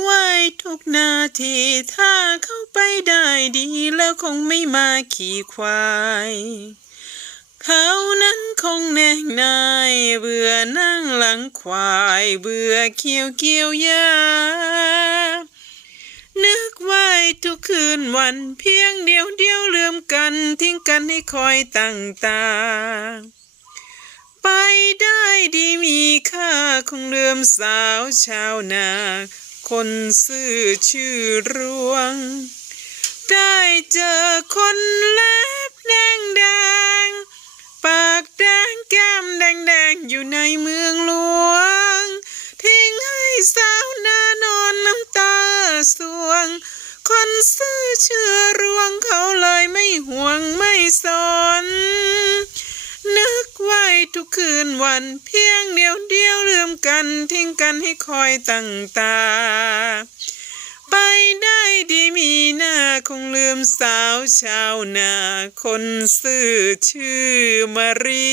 ไว้ทุกนาทีถ้าเข้าไปได้ดีแล้วคงไม่มาขี่ควาย เขานั้นคงแน่นาย เบื่อนั่งหลังควาย เบื่อเคี้ยวเกี่ยวยานึกไว้ทุกคืนวันเพียงเดียวเดียวลืมกันทิ้งกันให้คอยตั้งตา ไปได้ดีมีค่าคงเลื่อมสาวชาวนา คนซื่อชื่อรวง ได้เจอคนเล็บแดงแดงปากแดงแก้มแดงแดงอยู่ในเมืองหลวง ทิ้งให้สาวนานอนน้ำตาสวง คนซื่อชื่อ คืนวันเพียงเดียวเดียวลืมกันทิ้งกันให้คอยตั้งตา ไปได้ดีมีหน้าคงลืมสาวชาวนา คนซื่อชื่อมารี